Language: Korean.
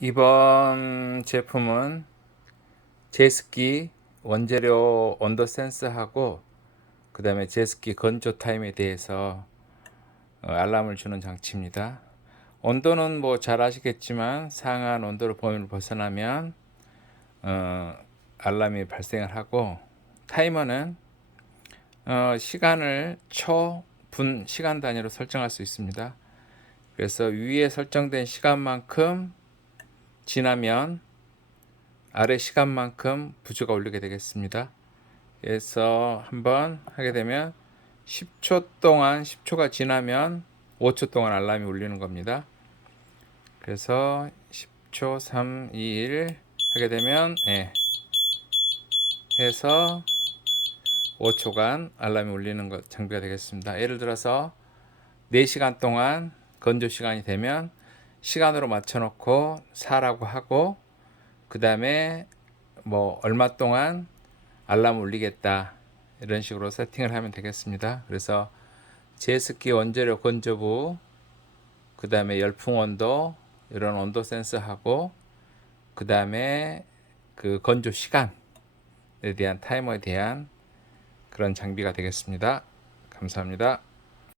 이번 제품은 제습기 원재료 온도 센서하고 그 다음에 제습기 건조 타임에 대해서 어, 알람을 주는 장치입니다. 온도는 뭐 잘 아시겠지만 상한 온도를 범위를 벗어나면 어, 알람이 발생을 하고 타이머는 어, 시간을 초, 분, 시간 단위로 설정할 수 있습니다. 그래서 위에 설정된 시간만큼 지나면 아래 시간만큼 부주가 울리게 되겠습니다. 그래서 한번 하게 되면 10초 동안 10초가 지나면 5초 동안 알람이 울리는 겁니다. 그래서 10초 3, 2, 1 하게 되면 예. 해서 5초간 알람이 울리는 것 장비가 되겠습니다. 예를 들어서 4시간 동안 건조 시간이 되면 시간으로 맞춰 놓고 사라고 하고 그 다음에 뭐 얼마 동안 알람 울리겠다 이런 식으로 세팅을 하면 되겠습니다. 그래서 제습기 원재료 건조부 그 다음에 열풍 온도 이런 온도 센서하고 그 다음에 그 건조 시간에 대한 타이머에 대한 그런 장비가 되겠습니다. 감사합니다.